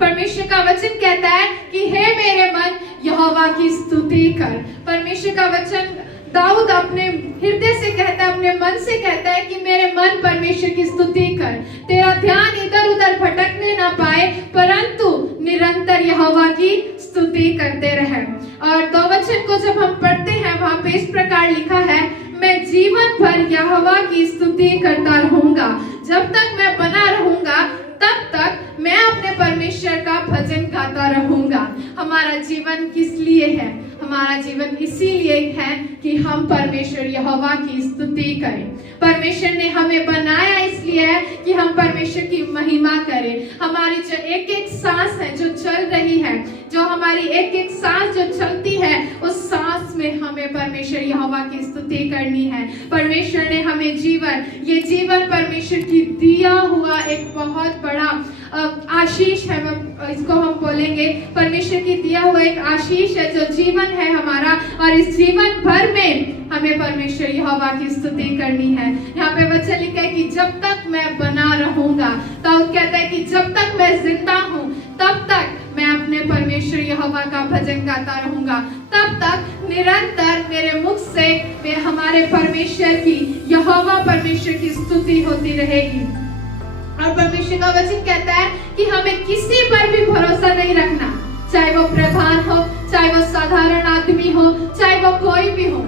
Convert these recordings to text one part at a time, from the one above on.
परमेश्वर का वचन कहता है कि हे मेरे मन यहोवा की स्तुति कर। परमेश्वर का वचन दाऊद अपने हृदय से कहता है, अपने मन से कहता है कि मेरे मन परमेश्वर की स्तुति कर, तेरा ध्यान इधर उधर भटकने ना पाए, परंतु निरंतर यहोवा की स्तुति करते रहे। और दो वचन को जब हम पढ़ते हैं वहां पे इस प्रकार लिखा है, मैं जीवन भर यहोवा की स्तुति करता रहूंगा। जब तक मैं बना रहूंगा तब तक मैं अपने परमेश्वर का भजन गाता रहूंगा। हमारा जीवन किस लिए है? हमारा जीवन इसीलिए है कि हम परमेश्वर यहोवा की स्तुति करें। परमेश्वर ने हमें बनाया इसलिए है कि हम परमेश्वर की महिमा करें। हमारी जो एक एक सांस है जो चल रही है, जो हमारी एक एक सांस जो चलती है, उस सांस में हमें परमेश्वर यहोवा की स्तुति करनी है। परमेश्वर ने हमें ये जीवन परमेश्वर की दिया हुआ एक बहुत बड़ा आशीष है। इसको हम बोलेंगे परमेश्वर की दिया हुआ एक आशीष है जो जीवन है हमारा, और इस जीवन भर में हमें परमेश्वर यहोवा की स्तुति करनी है। यहाँ पे वचन लिखा है कि जब तक मैं बना रहूंगा, तो कहता है कि जब तक मैं जिंदा हूँ तब तक मैं अपने परमेश्वर यहोवा का भजन गाता रहूंगा। तब तक निरंतर मेरे मुख से हमारे परमेश्वर की, यहोवा परमेश्वर की स्तुति होती रहेगी। और परमेश्वर का वचन कहता है कि हमें किसी पर भी भरोसा नहीं रखना, चाहे वो प्रधान हो, चाहे वो साधारण आदमी हो, चाहे वो कोई भी हो,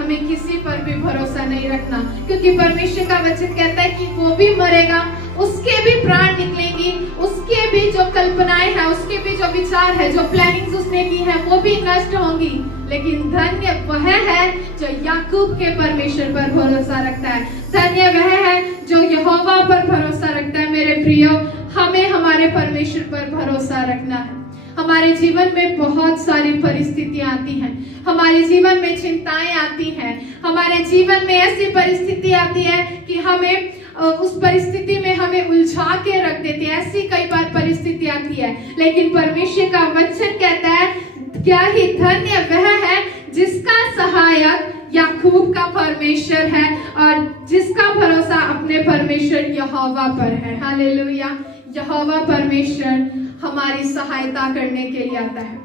हमें किसी पर भी भरोसा नहीं रखना, क्योंकि परमेश्वर का वचन कहता है कि वो भी मरेगा, उसके भी प्राण निकलेंगी, उसके भी जो कल्पनाएं हैं, उसके भी जो विचार है, जो प्लानिंग्स उसने की है, वो भी नष्ट होंगी। लेकिन धन्य वह है जो याकूब के परमेश्वर पर भरोसा रखता है। धन्य वह है जो यहोवा पर भरोसा रखता है। मेरे प्रियो, हमें हमारे परमेश्वर पर भरोसा रखना है। हमारे जीवन में बहुत सारी परिस्थितियां आती हैं, हमारे जीवन में चिंताएं आती हैं, हमारे जीवन में ऐसी परिस्थिति आती है कि हमें उस परिस्थिति में हमें उलझा के रख देती है। ऐसी कई बार परिस्थिति आती है, लेकिन परमेश्वर का वचन कहता है, क्या ही धन्य वह है जिसका सहायक याकूब का परमेश्वर है और जिसका भरोसा अपने परमेश्वर यहोवा पर है। हालेलुया। यहोवा परमेश्वर हमारी सहायता करने के लिए आता है।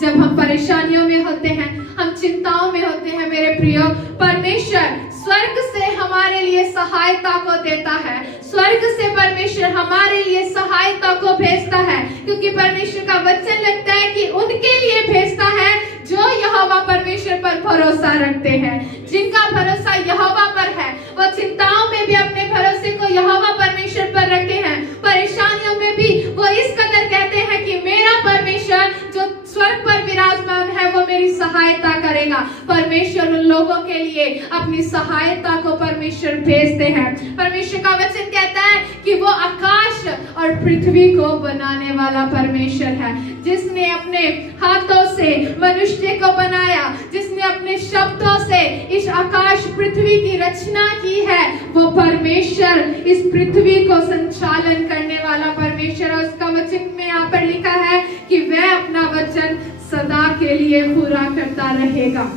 जब हम परेशानियों में होते हैं, हम चिंताओं में होते हैं, मेरे प्रियो, परमेश्वर स्वर्ग से हमारे लिए सहायता को देता है। स्वर्ग से परमेश्वर हमारे लिए सहायता को भेजता है, क्योंकि परमेश्वर का वचन लगता है कि उनके लिए भेजता है जो यहोवा परमेश्वर पर भरोसा रखते हैं। जिनका भरोसा यहोवा पर है, वो चिंताओं में भी अपने भरोसे को यहोवा परमेश्वर पर रखे हैं, परेशानियों में भी वो इस कदर कहते हैं कि मेरा परमेश्वर जो स्वर्ग पर विराजमान है वो मेरी सहायता करेगा। परमेश्वर उन लोगों के लिए अपनी सहायता को परमेश्वर भेजते हैं। परमेश्वर का वचन कहता है कि वो आकाश और पृथ्वी को बनाने वाला परमेश्वर है, जिसने अपने हाथों से मनुष्य को बनाया, जिसने अपने शब्दों से इस आकाश पृथ्वी की रचना की है, वो परमेश्वर इस पृथ्वी को संचालन करने वाला परमेश्वर। और उसका वचन में यहाँ पर लिखा है कि वह अपना वचन सदा के लिए पूरा करता रहेगा।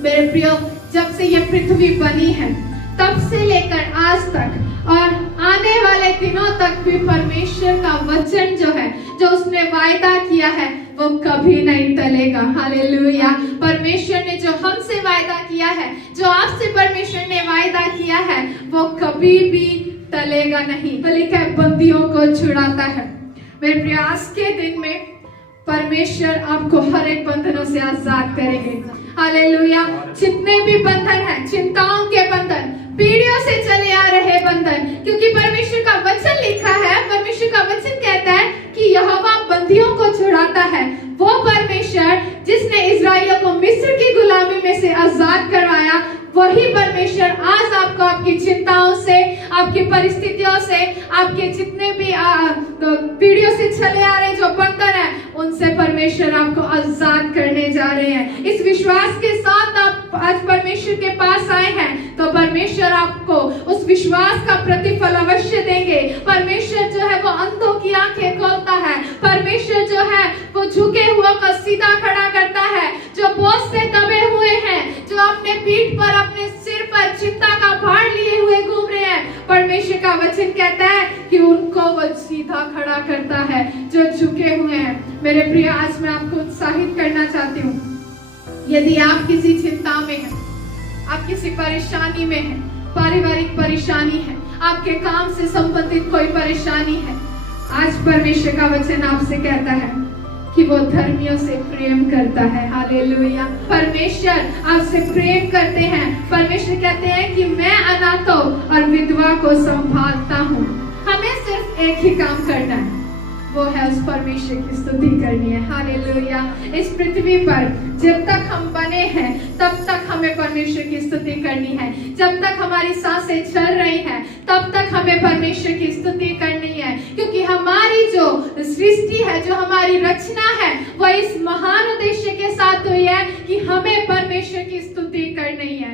मेरे प्रियो, जब से ये पृथ्वी बनी है तब से लेकर आज तक और आने वाले दिनों तक भी परमेश्वर का वचन जो है, जो उसने वायदा किया है, वो कभी नहीं टलेगा। हालेलुया। परमेश्वर ने जो हमसे वायदा किया है, जो आपसे परमेश्वर ने वायदा किया है, वो कभी भी टलेगा नहीं, बल्कि बंदियों को छुड़ाता है। मेरे प्रिय, आज के दिन में परमेश्वर आपको हर एक बंधनों से आजाद करेंगे। हालेलुया। जितने भी बंधन हैं, चिंताओं के बंधन, पीढ़ियों से चले आ रहे बंधन, क्योंकि परमेश्वर का वचन लिखा है, परमेश्वर का वचन कहता है कि यहोवा बंदियों को छुड़ाता है। वो परमेश्वर जिसने इस्राएलियों को मिस्र की गुलामी में से आजाद करवाया, वही परमेश्वर आज आपको आपकी चिंताओं से, आपकी परिस्थितियों से, आपके जितने भी पीढ़ियों से चले आ रहे जो बंधन है, उनसे परमेश्वर आपको आजाद करने जा रहे हैं। इस विश्वास के साथ आप आज परमेश्वर के पास आए हैं, तो परमेश्वर आपको उस विश्वास का प्रतिफल अवश्य देंगे। परमेश्वर जो है वो अंधों की आंखें खोलता है। परमेश्वर जो है वो झुके हुए को सीधा खड़ा करता है। जो बोझ से दबे हुए हैं, जो अपने पीठ पर, अपने सिर पर चिंता का भार लिए हुए घूम रहे हैं, परमेश्वर का वचन कहता है कि उनको वो सीधा खड़ा करता है। जो जो झुके हुए हैं, मेरे प्रिय, आज मैं आपको उत्साहित करना चाहती हूँ। यदि आप किसी चिंता में हैं, आप किसी परेशानी में हैं, पारिवारिक परेशानी है, आपके काम से संबंधित कोई परेशानी है, आज परमेश्वर का वचन आपसे कहता है कि वो धर्मियों से प्रेम करता है। हालेलुया। परमेश्वर आपसे प्रेम करते हैं। परमेश्वर कहते हैं कि मैं अनाथों और विधवा को संभालता हूँ। हमें सिर्फ एक ही काम करना है, वो है उस परमेश्वर की स्तुति करनी है। हालेलुया। इस पृथ्वी पर जब तक हम बने हैं तब तक हमें परमेश्वर की स्तुति करनी है। जब तक हमारी सांसें चल रही हैं तब तक हमें परमेश्वर की स्तुति करनी है, क्योंकि हमारी जो सृष्टि है, जो हमारी रचना है, वो इस महान उद्देश्य के साथ हुई है कि हमें परमेश्वर की स्तुति करनी है।